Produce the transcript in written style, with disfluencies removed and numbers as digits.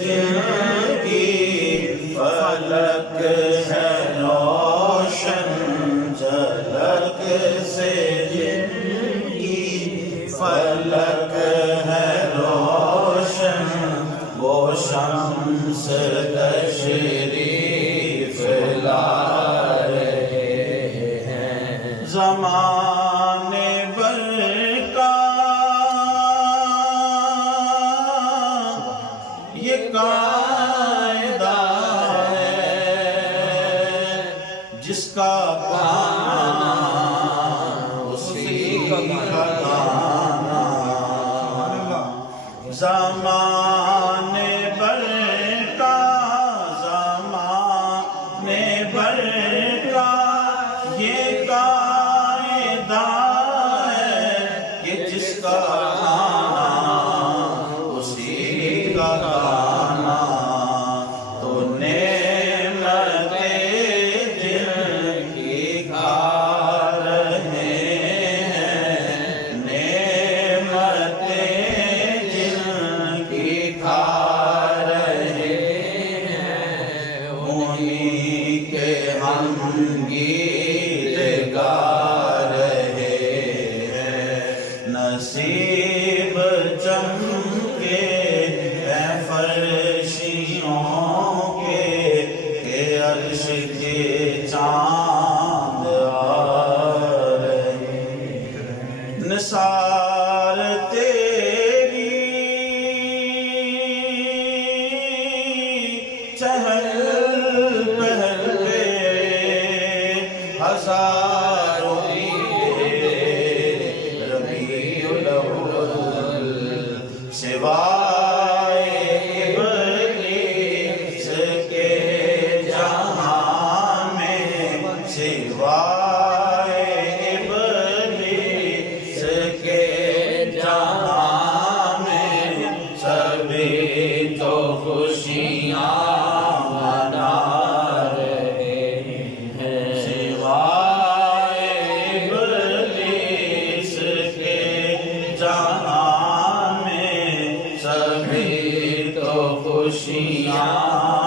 جن کی فلک ہے روشن، جھلک سے جن کی فلک ہے روشن، وہ شمس تشریف لا رہے ہیں۔ زمانے بھر کا یہ قاعدہ ہے، جس کا گانا اسی کا گانا، زمانے بھر کا، زمانے بھر کا یہ قاعدہ ہے کہ جس کا گانا اسی کا گانا، تو نعمتیں جن کی کھا رہے ہیں، نعمتیں جن کی کھا رہے ہیں، انہی کے ہم گیت گا رہے ہیں۔ نصیب چمکے ہیں فرشیوں کے، کہ عرش کے چاند آ رہے ہیں۔ نثار تیری چہل پہل پہ ہزاروں ربیع الاول، سوائے ابلیس کے جہاں میں، سوائے ابلیس کے جہاں میں، سبھی تو خوشیاں منا رہے ہیں، سوائے ابلیس کے جہاں میں، سبھی تو خوشیاں